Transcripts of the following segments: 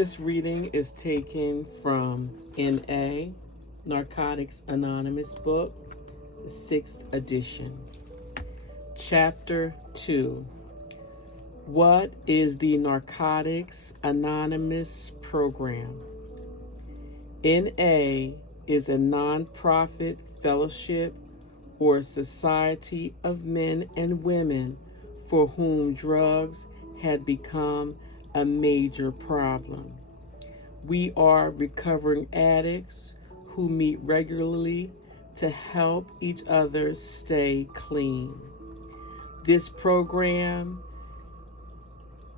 This reading is taken from N.A. Narcotics Anonymous book, the 6th edition. Chapter 2. What is the Narcotics Anonymous program? NA is a nonprofit fellowship or society of men and women for whom drugs had become a major problem. We are recovering addicts who meet regularly to help each other stay clean. This program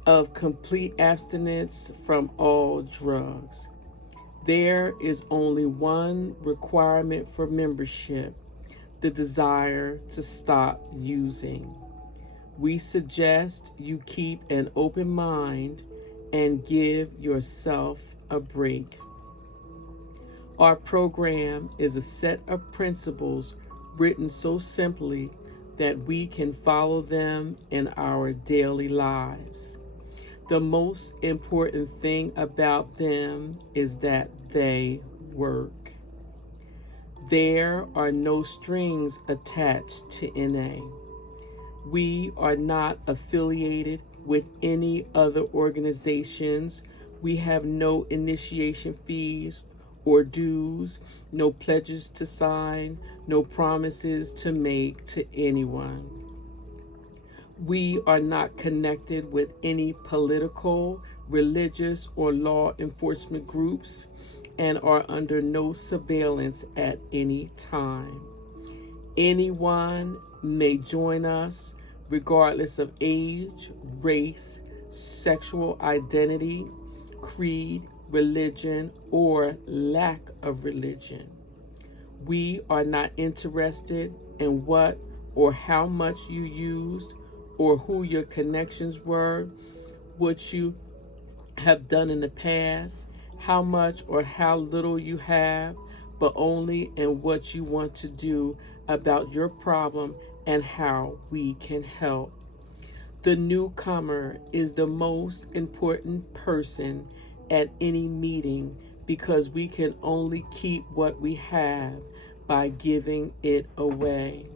of complete abstinence from all drugs. There is only one requirement for membership: the desire to stop using. We suggest you keep an open mind and give yourself a break. Our program is a set of principles written so simply that we can follow them in our daily lives. The most important thing about them is that they work. There are no strings attached to NA. We are not affiliated with any other organizations. We have no initiation fees or dues, no pledges to sign, no promises to make to anyone. We are not connected with any political, religious, or law enforcement groups and are under no surveillance at any time. Anyone may join us regardless of age, race, sexual identity, creed, religion, or lack of religion. We are not interested in what or how much you used or who your connections were, what you have done in the past, how much or how little you have, but only in what you want to do about your problem and how we can help. The newcomer is the most important person at any meeting because we can only keep what we have by giving it away.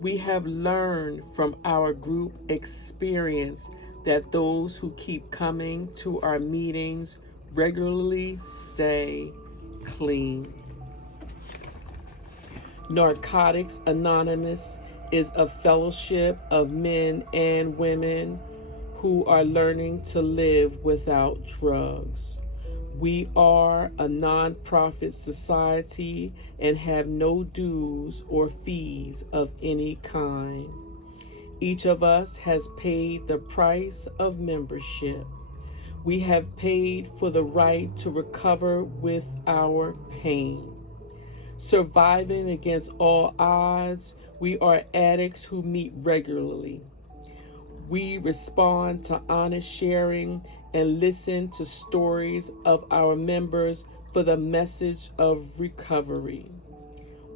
We have learned from our group experience that those who keep coming to our meetings regularly stay clean. Narcotics Anonymous is a fellowship of men and women who are learning to live without drugs. We are a nonprofit society and have no dues or fees of any kind. Each of us has paid the price of membership. We have paid for the right to recover with our pain. Surviving against all odds, we are addicts who meet regularly. We respond to honest sharing and listen to stories of our members for the message of recovery.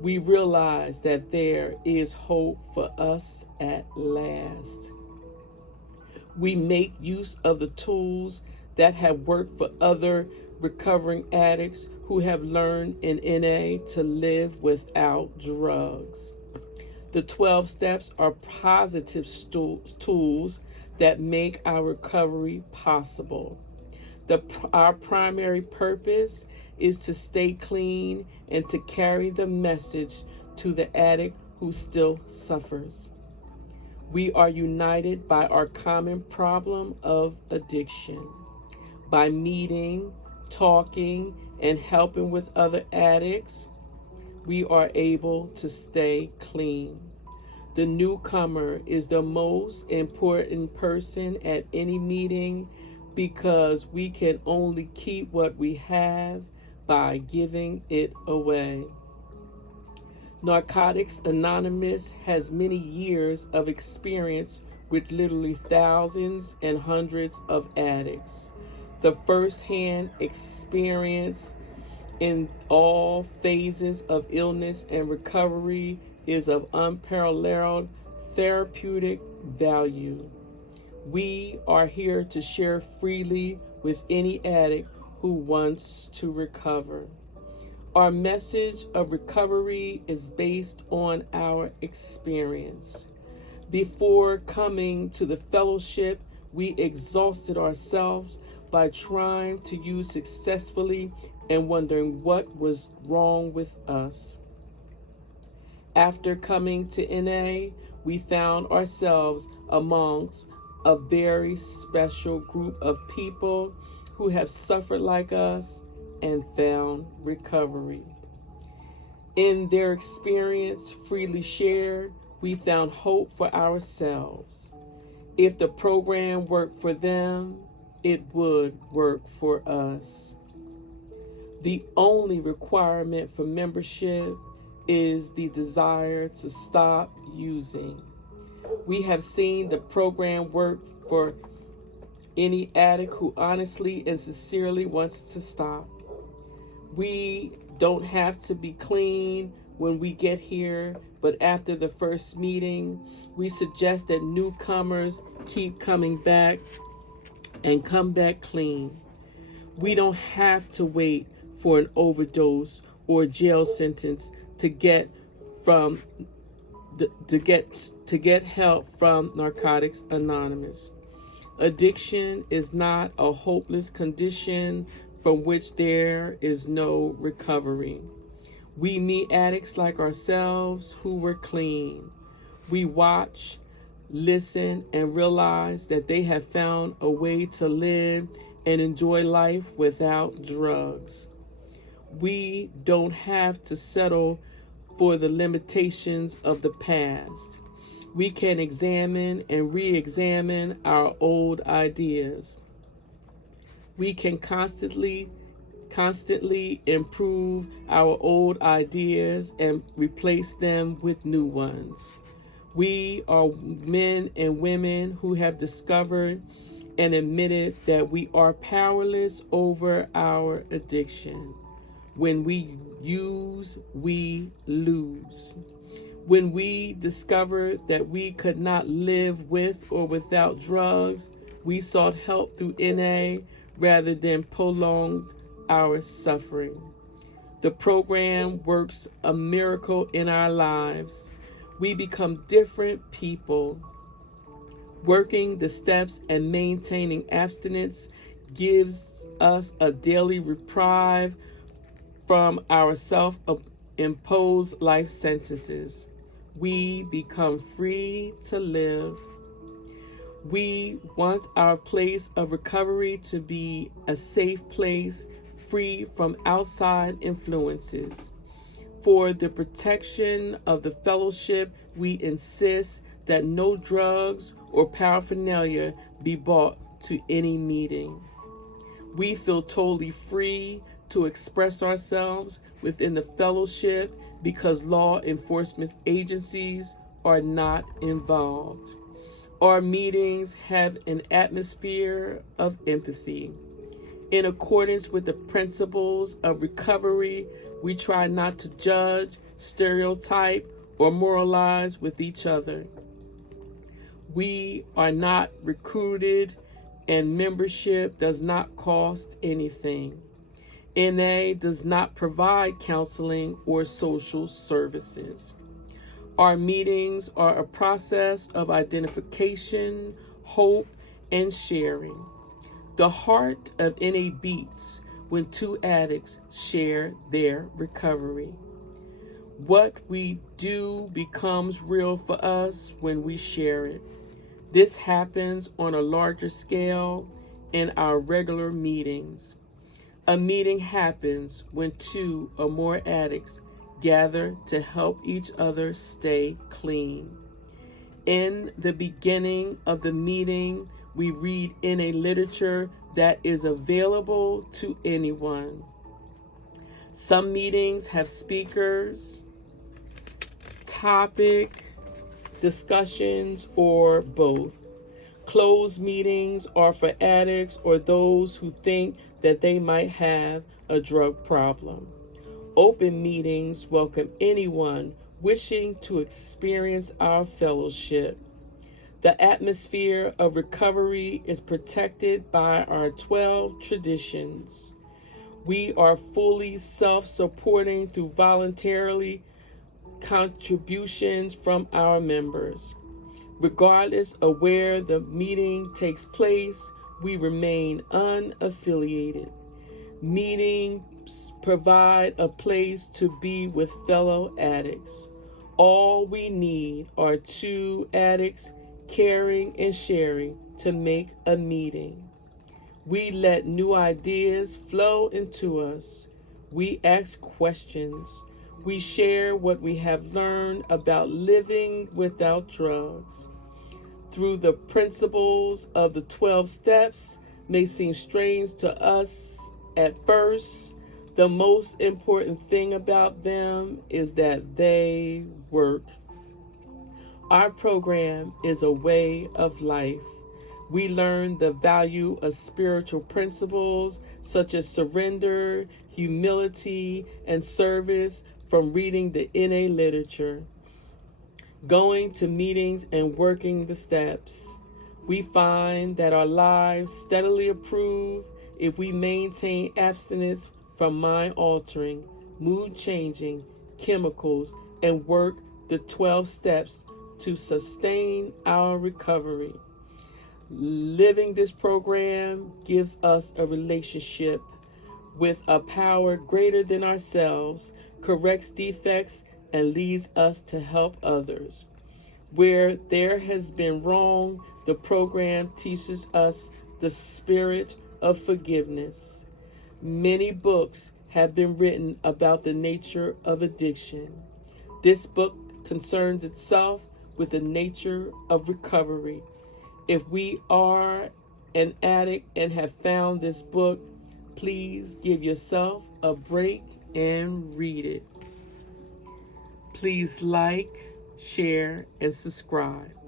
We realize that there is hope for us at last. We make use of the tools that have worked for other recovering addicts who have learned in NA to live without drugs. The 12 steps are positive tools that make our recovery possible. Our primary purpose is to stay clean and to carry the message to the addict who still suffers. We are united by our common problem of addiction. By meeting, talking, and helping with other addicts, we are able to stay clean. The newcomer is the most important person at any meeting because we can only keep what we have by giving it away. Narcotics Anonymous has many years of experience with literally thousands and hundreds of addicts. The first-hand experience in all phases of illness and recovery is of unparalleled therapeutic value. We are here to share freely with any addict who wants to recover. Our message of recovery is based on our experience. Before coming to the fellowship, we exhausted ourselves by trying to use successfully and wondering what was wrong with us. After coming to NA, we found ourselves amongst a very special group of people who have suffered like us and found recovery. In their experience, freely shared, we found hope for ourselves. If the program worked for them, it would work for us. The only requirement for membership is the desire to stop using. We have seen the program work for any addict who honestly and sincerely wants to stop. We don't have to be clean when we get here, but after the first meeting, we suggest that newcomers keep coming back and come back clean. We don't have to wait for an overdose or jail sentence to get from to get help from Narcotics Anonymous. Addiction is not a hopeless condition from which there is no recovery. We meet addicts like ourselves who were clean. We watch, listen, and realize that they have found a way to live and enjoy life without drugs. We don't have to settle for the limitations of the past. We can examine and re-examine our old ideas. We can constantly improve our old ideas and replace them with new ones. We are men and women who have discovered and admitted that we are powerless over our addiction. When we use, we lose. When we discovered that we could not live with or without drugs, we sought help through NA rather than prolong our suffering. The program works a miracle in our lives. We become different people. Working the steps and maintaining abstinence gives us a daily reprieve from our self-imposed life sentences. We become free to live. We want our place of recovery to be a safe place, free from outside influences. For the protection of the fellowship, we insist that no drugs or paraphernalia be brought to any meeting. We feel totally free to express ourselves within the fellowship because law enforcement agencies are not involved. Our meetings have an atmosphere of empathy. In accordance with the principles of recovery, we try not to judge, stereotype, or moralize with each other. We are not recruited, and membership does not cost anything. NA does not provide counseling or social services. Our meetings are a process of identification, hope, and sharing. The heart of NA beats when two addicts share their recovery. What we do becomes real for us when we share it. This happens on a larger scale in our regular meetings. A meeting happens when two or more addicts gather to help each other stay clean. In the beginning of the meeting, we read in a literature that is available to anyone. Some meetings have speakers, topic, discussions, or both. Closed meetings are for addicts or those who think that they might have a drug problem. Open meetings welcome anyone wishing to experience our fellowship. The atmosphere of recovery is protected by our 12 traditions. We are fully self-supporting through voluntarily contributions from our members. Regardless of where the meeting takes place, we remain unaffiliated. Meetings provide a place to be with fellow addicts. All we need are two addicts caring and sharing to make a meeting. We let new ideas flow into us. We ask questions. We share what we have learned about living without drugs. Through the principles of the 12 steps may seem strange to us at first. The most important thing about them is that they work. Our program is a way of life. We learn the value of spiritual principles such as surrender, humility, and service from reading the NA literature, going to meetings, and working the steps. We find that our lives steadily improve if we maintain abstinence from mind altering, mood changing chemicals and work the 12 steps to sustain our recovery. Living this program gives us a relationship with a power greater than ourselves, corrects defects, and leads us to help others. Where there has been wrong, the program teaches us the spirit of forgiveness. Many books have been written about the nature of addiction. This book concerns itself with the nature of recovery. If we are an addict and have found this book, please give yourself a break and read it. Please like, share, and subscribe.